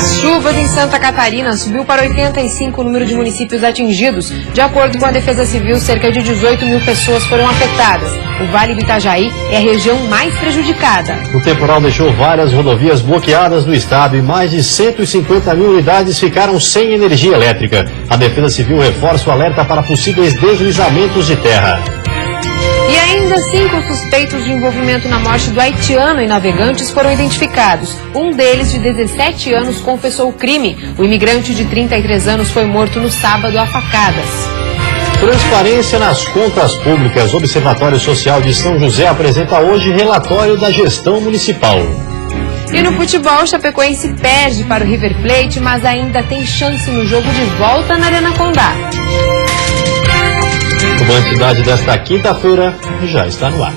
As chuvas em Santa Catarina subiu para 85 o número de municípios atingidos. De acordo com a Defesa Civil, cerca de 18 mil pessoas foram afetadas. O Vale do Itajaí é a região mais prejudicada. O temporal deixou várias rodovias bloqueadas no estado e mais de 150 mil unidades ficaram sem energia elétrica. A Defesa Civil reforça o alerta para possíveis deslizamentos de terra. E ainda 5 suspeitos de envolvimento na morte do haitiano em Navegantes foram identificados. Um deles, de 17 anos, confessou o crime. O imigrante de 33 anos foi morto no sábado a facadas. Transparência nas contas públicas. O Observatório Social de São José apresenta hoje relatório da gestão municipal. E no futebol, Chapecoense perde para o River Plate, mas ainda tem chance no jogo de volta na Arena Condá. O Boa Cidade desta quinta-feira já está no ar.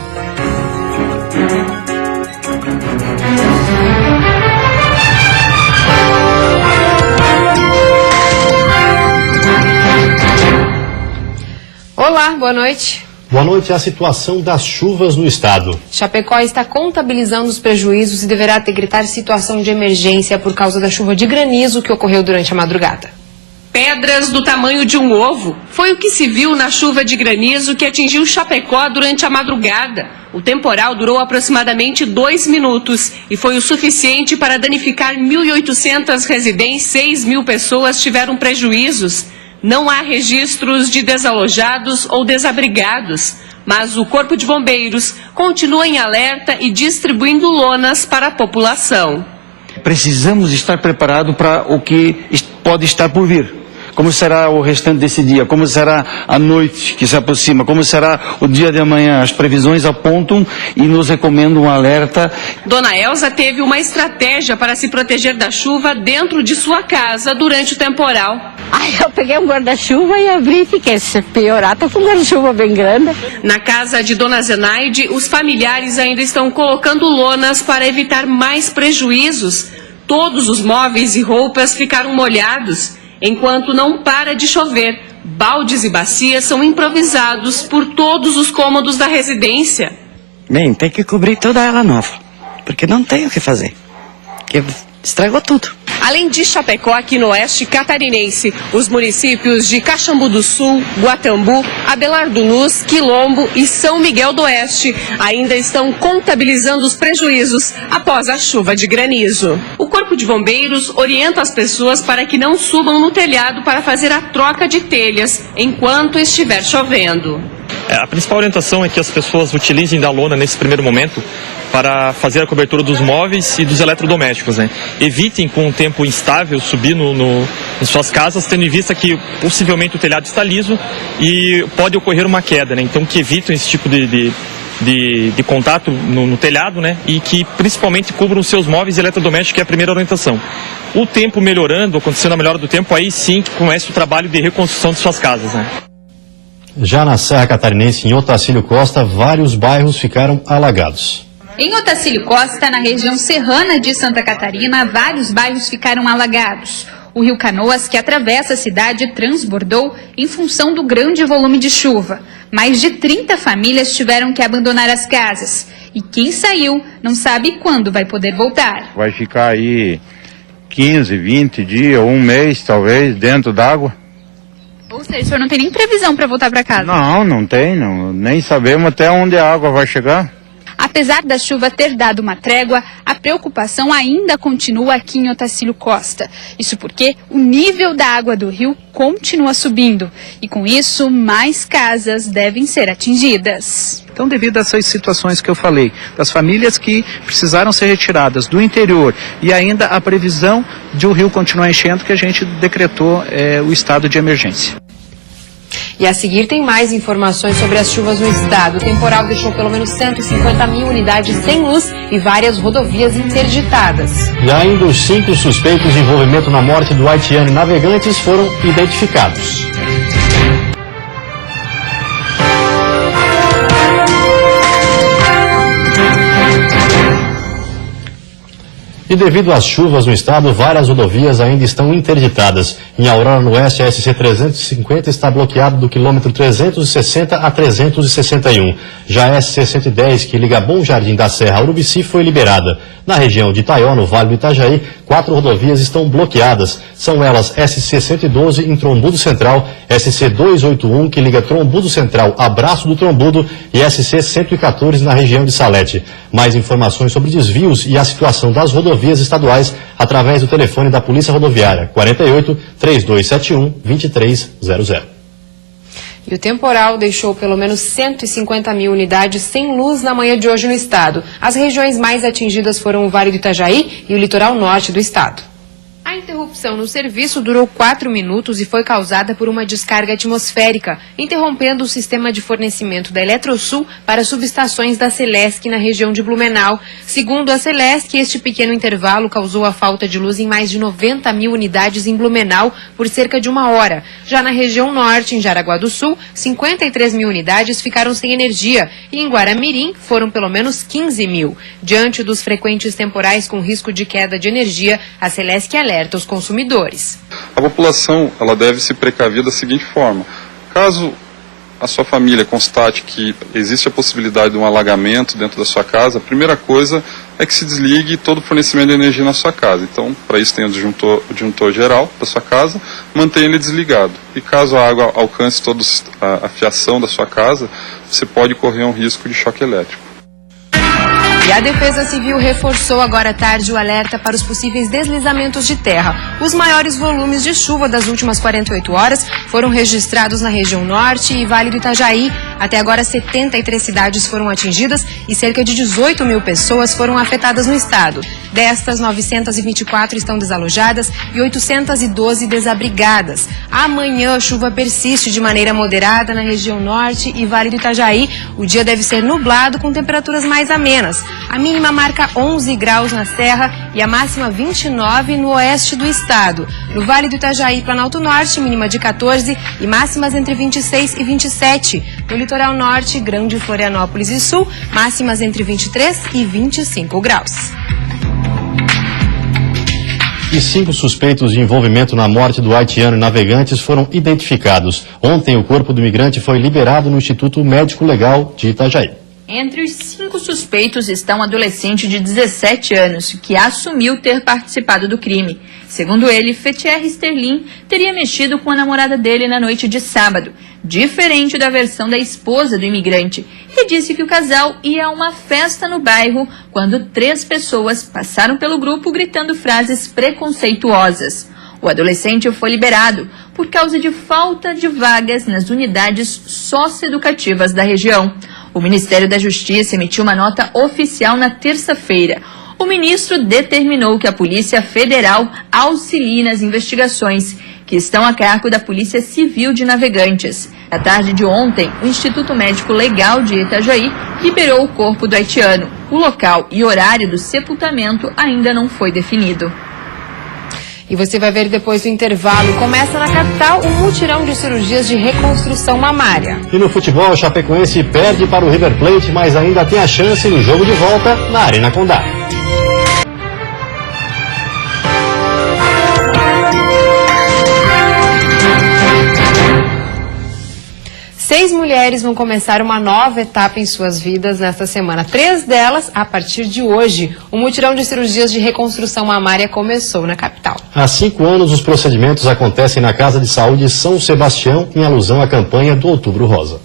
Olá, boa noite. Boa noite. A situação das chuvas no estado. Chapecó está contabilizando os prejuízos e deverá decretar situação de emergência por causa da chuva de granizo que ocorreu durante a madrugada. Pedras do tamanho de um ovo foi o que se viu na chuva de granizo que atingiu Chapecó durante a madrugada. O temporal durou aproximadamente 2 minutos e foi o suficiente para danificar 1.800 residências, 6 mil pessoas tiveram prejuízos. Não há registros de desalojados ou desabrigados, mas o Corpo de Bombeiros continua em alerta e distribuindo lonas para a população. Precisamos estar preparados para o que pode estar por vir. Como será o restante desse dia? Como será a noite que se aproxima? Como será o dia de amanhã? As previsões apontam e nos recomendam um alerta. Dona Elza teve uma estratégia para se proteger da chuva dentro de sua casa durante o temporal. Aí eu peguei um guarda-chuva e abri e fiquei, se piorar, tá com um guarda-chuva bem grande. Na casa de Dona Zenaide, os familiares ainda estão colocando lonas para evitar mais prejuízos. Todos os móveis e roupas ficaram molhados. Enquanto não para de chover, baldes e bacias são improvisados por todos os cômodos da residência. Bem, tem que cobrir toda ela nova, porque não tem o que fazer, porque estragou tudo. Além de Chapecó, aqui no oeste catarinense, os municípios de Caxambu do Sul, Guatambu, Abelardo do Luz, Quilombo e São Miguel do Oeste ainda estão contabilizando os prejuízos após a chuva de granizo. O Corpo de Bombeiros orienta as pessoas para que não subam no telhado para fazer a troca de telhas enquanto estiver chovendo. A principal orientação é que as pessoas utilizem da lona nesse primeiro momento para fazer a cobertura dos móveis e dos eletrodomésticos, né? Evitem com o tempo instável subir em suas casas, tendo em vista que possivelmente o telhado está liso e pode ocorrer uma queda, né? Então que evitem esse tipo de contato no telhado, né? E que principalmente cubram seus móveis e eletrodomésticos, que é a primeira orientação. O tempo melhorando, acontecendo a melhora do tempo, aí sim que começa o trabalho de reconstrução de suas casas, né? Já na Serra Catarinense, em Otacílio Costa, vários bairros ficaram alagados. Em Otacílio Costa, na região serrana de Santa Catarina, vários bairros ficaram alagados. O rio Canoas, que atravessa a cidade, transbordou em função do grande volume de chuva. Mais de 30 famílias tiveram que abandonar as casas. E quem saiu não sabe quando vai poder voltar. Vai ficar aí 15, 20 dias, um mês talvez, dentro d'água. Ou seja, o senhor não tem nem previsão para voltar para casa? Não tem, nem sabemos até onde a água vai chegar. Apesar da chuva ter dado uma trégua, a preocupação ainda continua aqui em Otacílio Costa. Isso porque o nível da água do rio continua subindo. E com isso, mais casas devem ser atingidas. Então, devido a essas situações que eu falei, das famílias que precisaram ser retiradas do interior e ainda a previsão de o rio continuar enchendo, que a gente decretou o estado de emergência. E a seguir tem mais informações sobre as chuvas no estado. O temporal deixou pelo menos 150 mil unidades sem luz e várias rodovias interditadas. E ainda os 5 suspeitos de envolvimento na morte do haitiano em Navegantes foram identificados. E devido às chuvas no estado, várias rodovias ainda estão interditadas. Em Aurora, no oeste, a SC 350 está bloqueada do quilômetro 360 a 361. Já a SC 110, que liga Bom Jardim da Serra a Urubici, foi liberada. Na região de Itaió, no Vale do Itajaí, 4 rodovias estão bloqueadas. São elas SC 112 em Trombudo Central, SC 281, que liga Trombudo Central a Braço do Trombudo, e SC 114 na região de Salete. Mais informações sobre desvios e a situação das rodovias estaduais através do telefone da Polícia Rodoviária 48 3271 2300. E o temporal deixou pelo menos 150 mil unidades sem luz na manhã de hoje no estado. As regiões mais atingidas foram o Vale do Itajaí e o litoral norte do estado. A interrupção no serviço durou 4 minutos e foi causada por uma descarga atmosférica, interrompendo o sistema de fornecimento da Eletrosul para subestações da Celesc na região de Blumenau. Segundo a Celesc, este pequeno intervalo causou a falta de luz em mais de 90 mil unidades em Blumenau por cerca de 1 hora. Já na região norte, em Jaraguá do Sul, 53 mil unidades ficaram sem energia e em Guaramirim foram pelo menos 15 mil. Diante dos frequentes temporais com risco de queda de energia, a Celesc alerta os consumidores. A população ela deve se precaver da seguinte forma: caso a sua família constate que existe a possibilidade de um alagamento dentro da sua casa, a primeira coisa é que se desligue todo o fornecimento de energia na sua casa. Então, para isso tem o disjuntor geral da sua casa, mantenha ele desligado. E caso a água alcance toda a fiação da sua casa, você pode correr um risco de choque elétrico. E a Defesa Civil reforçou agora à tarde o alerta para os possíveis deslizamentos de terra. Os maiores volumes de chuva das últimas 48 horas foram registrados na região norte e Vale do Itajaí. Até agora, 73 cidades foram atingidas e cerca de 18 mil pessoas foram afetadas no estado. Destas, 924 estão desalojadas e 812 desabrigadas. Amanhã, a chuva persiste de maneira moderada na região norte e Vale do Itajaí. O dia deve ser nublado com temperaturas mais amenas. A mínima marca 11 graus na Serra e a máxima 29 no oeste do estado. No Vale do Itajaí e Planalto Norte, mínima de 14 e máximas entre 26 e 27. No litoral norte, Grande Florianópolis e Sul, máximas entre 23 e 25 graus. E 5 suspeitos de envolvimento na morte do haitiano e navegantes foram identificados. Ontem, o corpo do imigrante foi liberado no Instituto Médico Legal de Itajaí. Entre os 5 suspeitos está um adolescente de 17 anos, que assumiu ter participado do crime. Segundo ele, Fetier Sterling teria mexido com a namorada dele na noite de sábado, diferente da versão da esposa do imigrante, que disse que o casal ia a uma festa no bairro quando 3 pessoas passaram pelo grupo gritando frases preconceituosas. O adolescente foi liberado por causa de falta de vagas nas unidades socioeducativas da região. O Ministério da Justiça emitiu uma nota oficial na terça-feira. O ministro determinou que a Polícia Federal auxilie nas investigações, que estão a cargo da Polícia Civil de Navegantes. Na tarde de ontem, o Instituto Médico Legal de Itajaí liberou o corpo do haitiano. O local e horário do sepultamento ainda não foi definido. E você vai ver depois do intervalo. Começa na capital um mutirão de cirurgias de reconstrução mamária. E no futebol, o Chapecoense perde para o River Plate, mas ainda tem a chance no jogo de volta na Arena Condá. Seis mulheres vão começar uma nova etapa em suas vidas nesta semana. 3 delas a partir de hoje. O mutirão de cirurgias de reconstrução mamária começou na capital. Há 5 anos, os procedimentos acontecem na Casa de Saúde São Sebastião, em alusão à campanha do Outubro Rosa.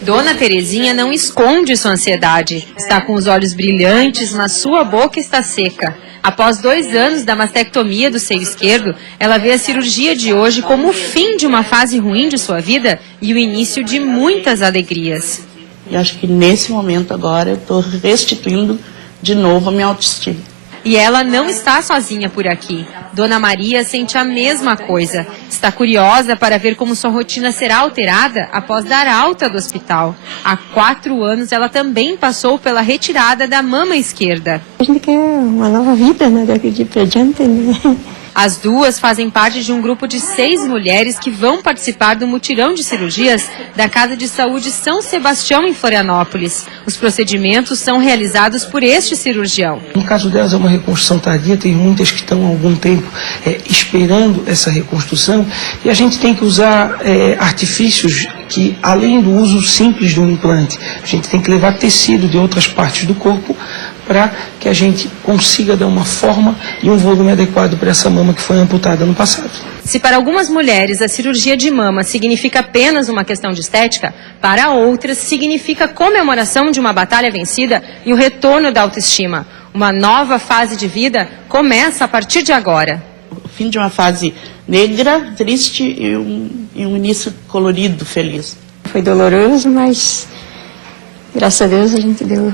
Dona Terezinha não esconde sua ansiedade. Está com os olhos brilhantes, mas sua boca está seca. Após 2 anos da mastectomia do seio esquerdo, ela vê a cirurgia de hoje como o fim de uma fase ruim de sua vida e o início de muitas alegrias. Eu acho que nesse momento agora eu estou restituindo de novo a minha autoestima. E ela não está sozinha por aqui. Dona Maria sente a mesma coisa. Está curiosa para ver como sua rotina será alterada após dar alta do hospital. Há 4 anos ela também passou pela retirada da mama esquerda. A gente quer uma nova vida, né, daqui para diante, né? As duas fazem parte de um grupo de 6 mulheres que vão participar do mutirão de cirurgias da Casa de Saúde São Sebastião, em Florianópolis. Os procedimentos são realizados por este cirurgião. No caso delas é uma reconstrução tardia, tem muitas que estão há algum tempo esperando essa reconstrução, e a gente tem que usar artifícios que, além do uso simples do implante, a gente tem que levar tecido de outras partes do corpo para que a gente consiga dar uma forma e um volume adequado para essa mama que foi amputada no passado. Se para algumas mulheres a cirurgia de mama significa apenas uma questão de estética, para outras significa comemoração de uma batalha vencida e o retorno da autoestima. Uma nova fase de vida começa a partir de agora. O fim de uma fase negra, triste e um início colorido, feliz. Foi doloroso, mas graças a Deus a gente deu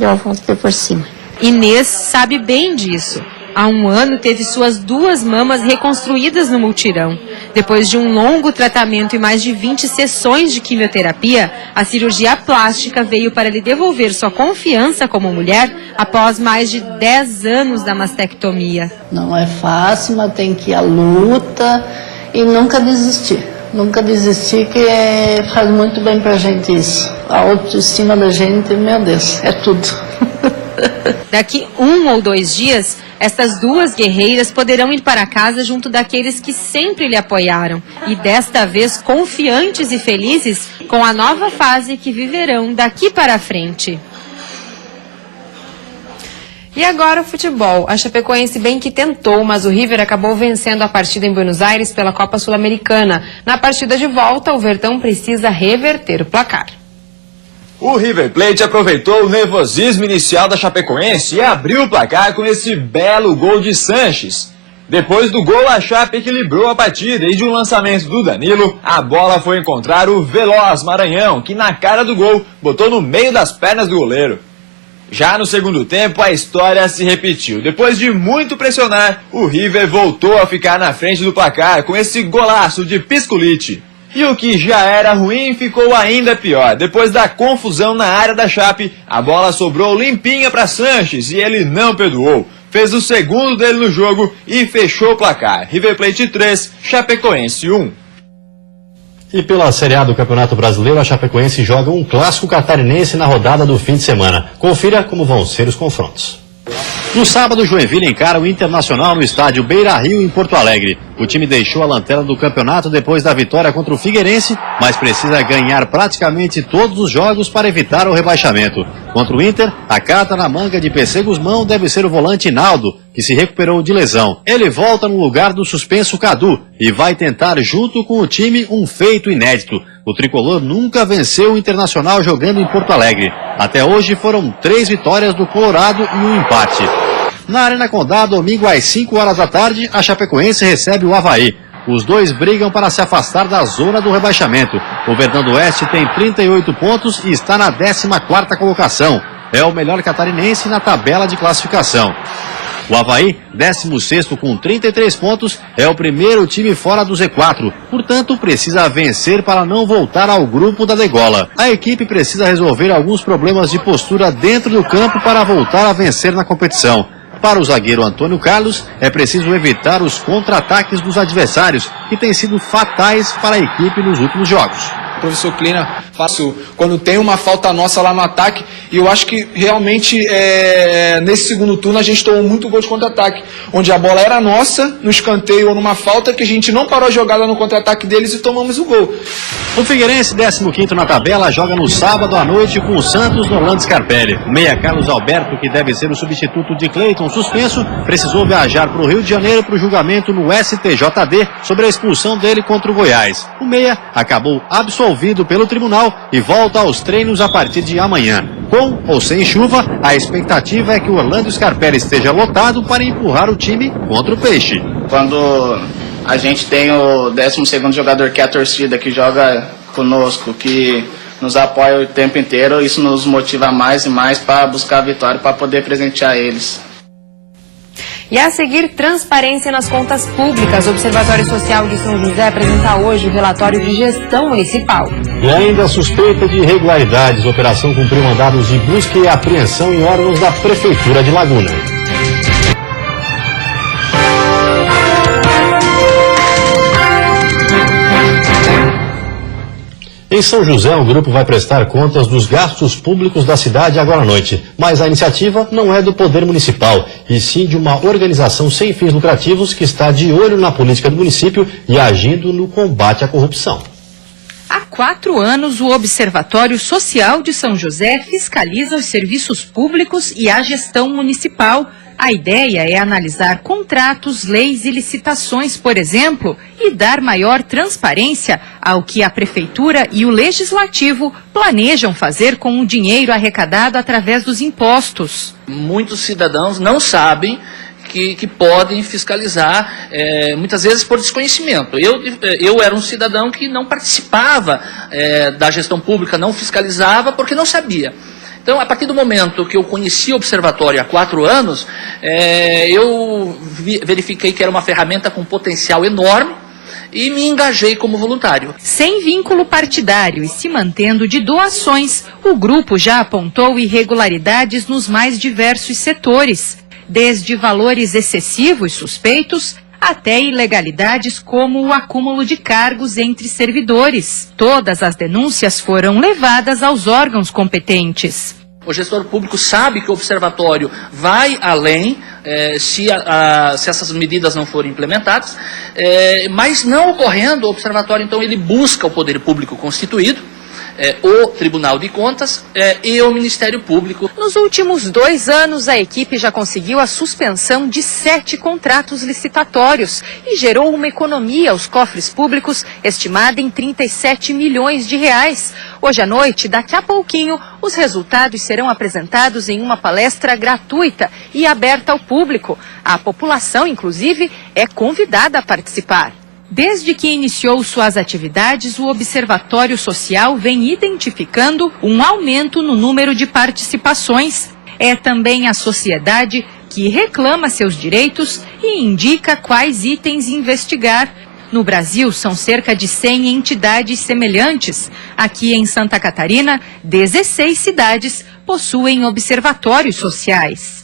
a volta por cima. Inês sabe bem disso. Há um ano teve suas 2 mamas reconstruídas no mutirão. Depois de um longo tratamento e mais de 20 sessões de quimioterapia, a cirurgia plástica veio para lhe devolver sua confiança como mulher após mais de 10 anos da mastectomia. Não é fácil, mas tem que ir à luta e nunca desistir. Nunca desistir, que faz muito bem pra gente isso. A autoestima da gente, meu Deus, é tudo. Daqui 1 ou 2 dias, estas 2 guerreiras poderão ir para casa junto daqueles que sempre lhe apoiaram. E desta vez confiantes e felizes com a nova fase que viverão daqui para frente. E agora o futebol. A Chapecoense bem que tentou, mas o River acabou vencendo a partida em Buenos Aires pela Copa Sul-Americana. Na partida de volta, o Verdão precisa reverter o placar. O River Plate aproveitou o nervosismo inicial da Chapecoense e abriu o placar com esse belo gol de Sanches. Depois do gol, a Chape equilibrou a partida e de um lançamento do Danilo, a bola foi encontrar o veloz Maranhão, que na cara do gol botou no meio das pernas do goleiro. Já no segundo tempo, a história se repetiu. Depois de muito pressionar, o River voltou a ficar na frente do placar com esse golaço de Piscolite. E o que já era ruim ficou ainda pior. Depois da confusão na área da Chape, a bola sobrou limpinha para Sanches e ele não perdoou. Fez o segundo dele no jogo e fechou o placar. River Plate 3, Chapecoense 1. E pela Série A do Campeonato Brasileiro, a Chapecoense joga um clássico catarinense na rodada do fim de semana. Confira como vão ser os confrontos. No sábado, Joinville encara o Internacional no estádio Beira-Rio, em Porto Alegre. O time deixou a lanterna do campeonato depois da vitória contra o Figueirense, mas precisa ganhar praticamente todos os jogos para evitar o rebaixamento. Contra o Inter, a carta na manga de PC Guzmão deve ser o volante Naldo, que se recuperou de lesão. Ele volta no lugar do suspenso Cadu e vai tentar, junto com o time, um feito inédito. O tricolor nunca venceu o Internacional jogando em Porto Alegre. Até hoje foram 3 vitórias do Colorado e um empate. Na Arena Condá, domingo às 5 horas da tarde, a Chapecoense recebe o Avaí. Os dois brigam para se afastar da zona do rebaixamento. O Verdão do Oeste tem 38 pontos e está na 14ª colocação. É o melhor catarinense na tabela de classificação. O Avaí, 16º com 33 pontos, é o primeiro time fora do Z4. Portanto, precisa vencer para não voltar ao grupo da degola. A equipe precisa resolver alguns problemas de postura dentro do campo para voltar a vencer na competição. Para o zagueiro Antônio Carlos, é preciso evitar os contra-ataques dos adversários, que têm sido fatais para a equipe nos últimos jogos. Professor Klina, faço quando tem uma falta nossa lá no ataque, e eu acho que realmente nesse segundo turno a gente tomou muito gol de contra-ataque, onde a bola era nossa, no escanteio ou numa falta, que a gente não parou a jogada no contra-ataque deles e tomamos o gol. O Figueirense, 15º na tabela, joga no sábado à noite com o Santos no Orlando Scarpelli. O meia Carlos Alberto, que deve ser o substituto de Cleiton suspenso, precisou viajar para o Rio de Janeiro para o julgamento no STJD sobre a expulsão dele contra o Goiás. O meia acabou absolvido pelo tribunal e volta aos treinos a partir de amanhã. Com ou sem chuva, a expectativa é que o Orlando Scarpelli esteja lotado para empurrar o time contra o Peixe. Quando a gente tem o 12º jogador, que é a torcida, que joga conosco, que nos apoia o tempo inteiro, isso nos motiva mais e mais para buscar a vitória, para poder presentear eles. E a seguir, transparência nas contas públicas. O Observatório Social de São José apresenta hoje o relatório de gestão municipal. E ainda suspeita de irregularidades. A operação cumpriu mandados de busca e apreensão em órgãos da Prefeitura de Laguna. Em São José, um grupo vai prestar contas dos gastos públicos da cidade agora à noite. Mas a iniciativa não é do Poder Municipal, e sim de uma organização sem fins lucrativos que está de olho na política do município e agindo no combate à corrupção. Há 4 anos, o Observatório Social de São José fiscaliza os serviços públicos e a gestão municipal. A ideia é analisar contratos, leis e licitações, por exemplo, e dar maior transparência ao que a Prefeitura e o Legislativo planejam fazer com o dinheiro arrecadado através dos impostos. Muitos cidadãos não sabem que podem fiscalizar, muitas vezes por desconhecimento. Eu era um cidadão que não participava da gestão pública, não fiscalizava porque não sabia. Então, a partir do momento que eu conheci o Observatório há 4 anos, eu verifiquei que era uma ferramenta com potencial enorme e me engajei como voluntário. Sem vínculo partidário e se mantendo de doações, o grupo já apontou irregularidades nos mais diversos setores, desde valores excessivos suspeitos até ilegalidades como o acúmulo de cargos entre servidores. Todas as denúncias foram levadas aos órgãos competentes. O gestor público sabe que o observatório vai além se essas medidas não forem implementadas, mas não ocorrendo, o observatório então ele busca o poder público constituído, o Tribunal de Contas e o Ministério Público. Nos últimos 2 anos, a equipe já conseguiu a suspensão de 7 contratos licitatórios e gerou uma economia aos cofres públicos estimada em 37 milhões de reais. Hoje à noite, daqui a pouquinho, os resultados serão apresentados em uma palestra gratuita e aberta ao público. A população, inclusive, é convidada a participar. Desde que iniciou suas atividades, o Observatório Social vem identificando um aumento no número de participações. É também a sociedade que reclama seus direitos e indica quais itens investigar. No Brasil, são cerca de 100 entidades semelhantes. Aqui em Santa Catarina, 16 cidades possuem observatórios sociais.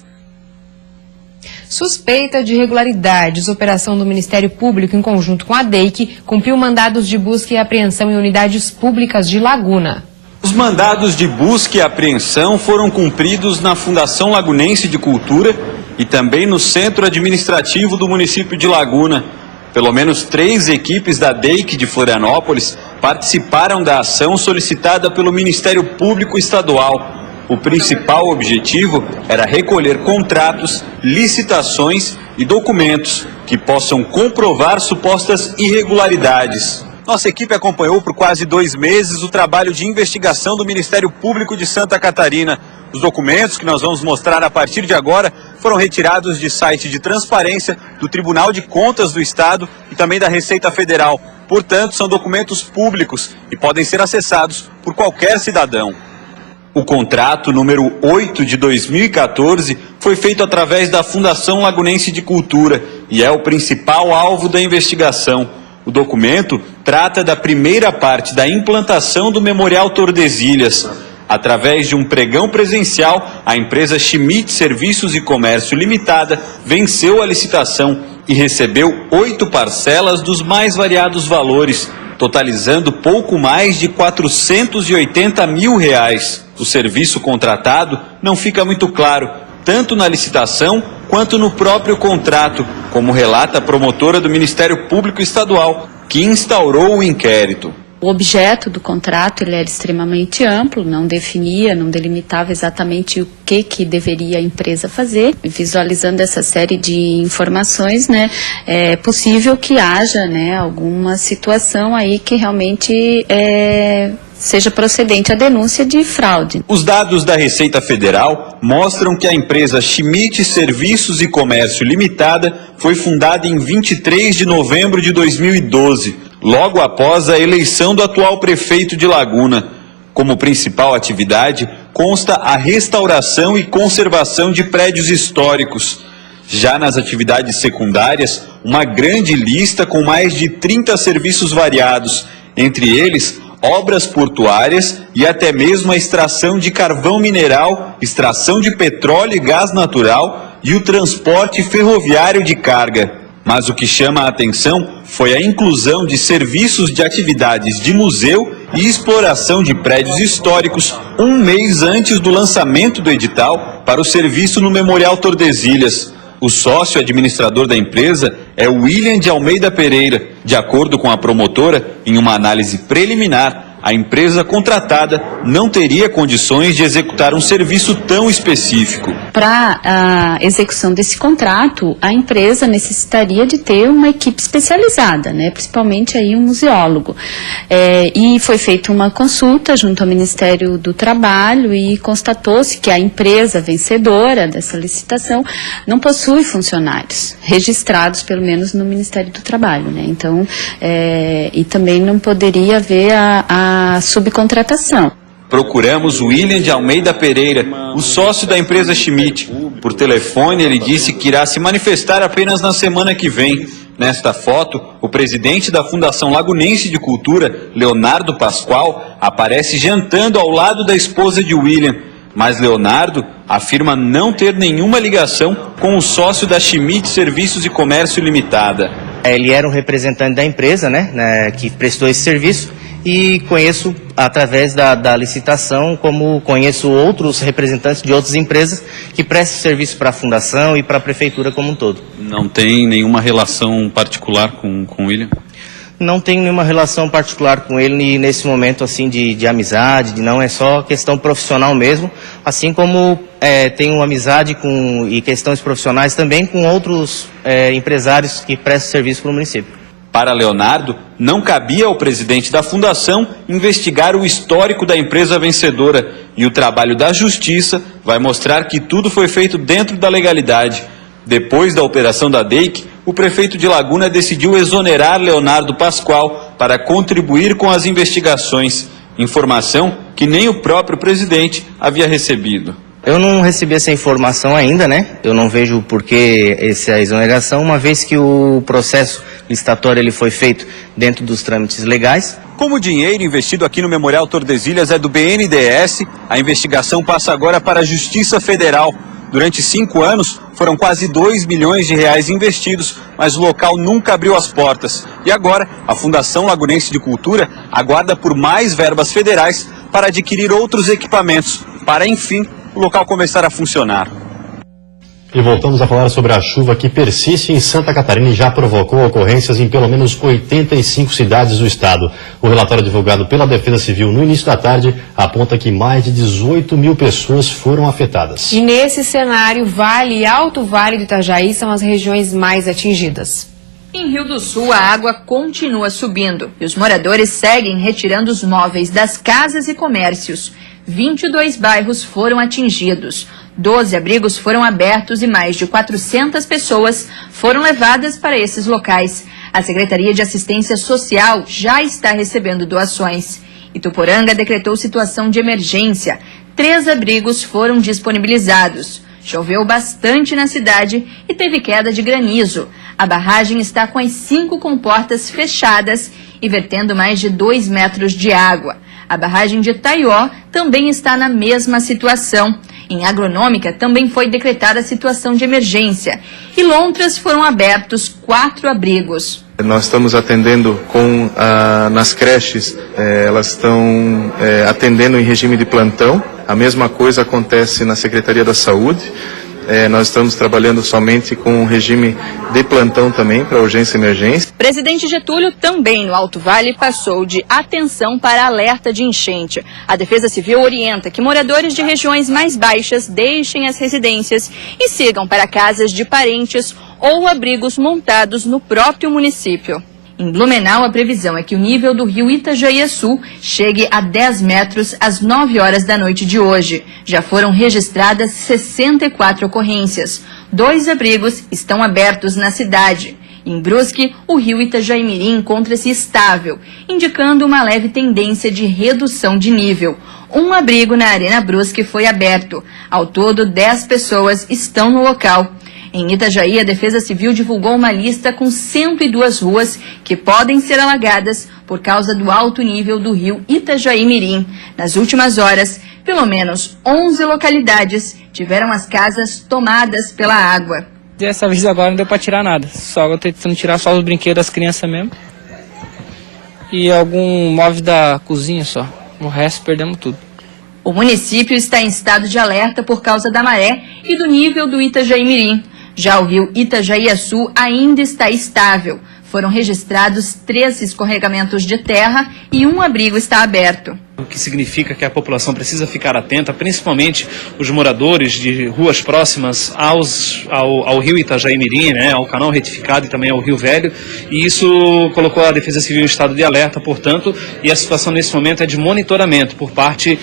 Suspeita de irregularidades, operação do Ministério Público em conjunto com a DEIC cumpriu mandados de busca e apreensão em unidades públicas de Laguna. Os mandados de busca e apreensão foram cumpridos na Fundação Lagunense de Cultura e também no Centro Administrativo do município de Laguna. Pelo menos 3 equipes da DEIC de Florianópolis participaram da ação solicitada pelo Ministério Público Estadual. O principal objetivo era recolher contratos, licitações e documentos que possam comprovar supostas irregularidades. Nossa equipe acompanhou por quase 2 meses o trabalho de investigação do Ministério Público de Santa Catarina. Os documentos que nós vamos mostrar a partir de agora foram retirados de site de transparência do Tribunal de Contas do Estado e também da Receita Federal. Portanto, são documentos públicos e podem ser acessados por qualquer cidadão. O contrato número 8 de 2014 foi feito através da Fundação Lagunense de Cultura e é o principal alvo da investigação. O documento trata da primeira parte da implantação do Memorial Tordesilhas. Através de um pregão presencial, a empresa Schmidt Serviços e Comércio Limitada venceu a licitação e recebeu 8 parcelas dos mais variados valores, totalizando pouco mais de R$480 mil. O serviço contratado não fica muito claro, tanto na licitação quanto no próprio contrato, como relata a promotora do Ministério Público Estadual, que instaurou o inquérito. O objeto do contrato ele era extremamente amplo, não definia, não delimitava exatamente o que deveria a empresa fazer. Visualizando essa série de informações, é possível que haja, alguma situação aí que realmente seja procedente a denúncia de fraude. Os dados da Receita Federal mostram que a empresa Schmidt Serviços e Comércio Limitada foi fundada em 23 de novembro de 2012, logo após a eleição do atual prefeito de Laguna. Como principal atividade, consta a restauração e conservação de prédios históricos. Já nas atividades secundárias, uma grande lista com mais de 30 serviços variados, entre eles obras portuárias e até mesmo a extração de carvão mineral, extração de petróleo e gás natural e o transporte ferroviário de carga. Mas o que chama a atenção foi a inclusão de serviços de atividades de museu e exploração de prédios históricos um mês antes do lançamento do edital para o serviço no Memorial Tordesilhas. O sócio administrador da empresa é William de Almeida Pereira. De acordo com a promotora, em uma análise preliminar, a empresa contratada não teria condições de executar um serviço tão específico. Para a execução desse contrato, a empresa necessitaria de ter uma equipe especializada, né, principalmente aí um museólogo. E foi feita uma consulta junto ao Ministério do Trabalho e constatou-se que a empresa vencedora dessa licitação não possui funcionários registrados, pelo menos no Ministério do Trabalho, né? Então, e também não poderia haver a subcontratação. Procuramos o William de Almeida Pereira, o sócio da empresa Schmidt. Por telefone, ele disse que irá se manifestar apenas na semana que vem. Nesta foto, o presidente da Fundação Lagunense de Cultura, Leonardo Pascoal, aparece jantando ao lado da esposa de William. Mas Leonardo afirma não ter nenhuma ligação com o sócio da Schmidt Serviços e Comércio Limitada. Ele era um representante da empresa, né, que prestou esse serviço. E conheço através da licitação, como conheço outros representantes de outras empresas que prestam serviço para a fundação e para a prefeitura como um todo. Não tem nenhuma relação particular com o William? Não tenho nenhuma relação particular com ele nesse momento assim de amizade, não, é só questão profissional mesmo, assim como tenho amizade e questões profissionais também com outros empresários que prestam serviço para o município. Para Leonardo, não cabia ao presidente da fundação investigar o histórico da empresa vencedora, e o trabalho da justiça vai mostrar que tudo foi feito dentro da legalidade. Depois da operação da DEIC, o prefeito de Laguna decidiu exonerar Leonardo Pascoal para contribuir com as investigações, informação que nem o próprio presidente havia recebido. Eu não recebi essa informação ainda, né? Eu não vejo por que essa exoneração, uma vez que o processo licitatório ele foi feito dentro dos trâmites legais. Como o dinheiro investido aqui no Memorial Tordesilhas é do BNDES, a investigação passa agora para a Justiça Federal. Durante 5 anos, foram quase 2 milhões de reais investidos, mas o local nunca abriu as portas. E agora, a Fundação Lagunense de Cultura aguarda por mais verbas federais para adquirir outros equipamentos, para, enfim, o local começar a funcionar. E voltamos a falar sobre a chuva que persiste em Santa Catarina e já provocou ocorrências em pelo menos 85 cidades do estado. O relatório divulgado pela Defesa Civil no início da tarde aponta que mais de 18 mil pessoas foram afetadas. E nesse cenário, Vale e Alto Vale do Itajaí são as regiões mais atingidas. Em Rio do Sul, a água continua subindo e os moradores seguem retirando os móveis das casas e comércios. 22 bairros foram atingidos. 12 abrigos foram abertos e mais de 400 pessoas foram levadas para esses locais. A Secretaria de Assistência Social já está recebendo doações. Ituporanga decretou situação de emergência. 3 abrigos foram disponibilizados. Choveu bastante na cidade e teve queda de granizo. A barragem está com as 5 comportas fechadas e vertendo mais de 2 metros de água. A barragem de Taió também está na mesma situação. Em Agronômica também foi decretada a situação de emergência. E Lontras foram abertos 4 abrigos. Nós estamos atendendo nas creches, elas estão atendendo em regime de plantão. A mesma coisa acontece na Secretaria da Saúde. Nós estamos trabalhando somente com um regime de plantão também para urgência e emergência. Presidente Getúlio também no Alto Vale passou de atenção para alerta de enchente. A Defesa Civil orienta que moradores de regiões mais baixas deixem as residências e sigam para casas de parentes ou abrigos montados no próprio município. Em Blumenau, a previsão é que o nível do rio Itajaí-Açu chegue a 10 metros às 9 horas da noite de hoje. Já foram registradas 64 ocorrências. 2 abrigos estão abertos na cidade. Em Brusque, o rio Itajaí-Mirim encontra-se estável, indicando uma leve tendência de redução de nível. Um abrigo na Arena Brusque foi aberto. Ao todo, 10 pessoas estão no local. Em Itajaí, a Defesa Civil divulgou uma lista com 102 ruas que podem ser alagadas por causa do alto nível do rio Itajaí-Mirim. Nas últimas horas, pelo menos 11 localidades tiveram as casas tomadas pela água. Dessa vez agora não deu para tirar nada, só eu tô tentando tirar só os brinquedos das crianças mesmo. e algum móvel da cozinha só. O resto perdemos tudo. O município está em estado de alerta por causa da maré e do nível do Itajaí-Mirim. Já o rio Itajaí-Açu ainda está estável. Foram registrados 13 escorregamentos de terra e um abrigo está aberto. O que significa que a população precisa ficar atenta, principalmente os moradores de ruas próximas ao rio Itajaí-Mirim, né, ao canal retificado e também ao Rio Velho. E isso colocou a Defesa Civil em estado de alerta, portanto, e a situação nesse momento é de monitoramento por parte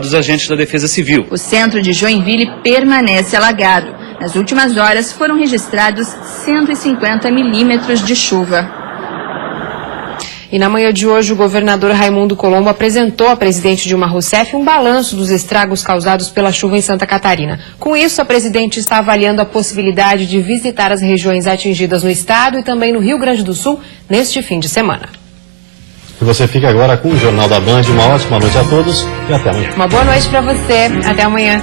dos agentes da Defesa Civil. O centro de Joinville permanece alagado. Nas últimas horas foram registrados 150 milímetros de chuva. E na manhã de hoje, o governador Raimundo Colombo apresentou à presidente Dilma Rousseff um balanço dos estragos causados pela chuva em Santa Catarina. Com isso, a presidente está avaliando a possibilidade de visitar as regiões atingidas no estado e também no Rio Grande do Sul neste fim de semana. E você fica agora com o Jornal da Band. Uma ótima noite a todos e até amanhã. Uma boa noite para você. Até amanhã.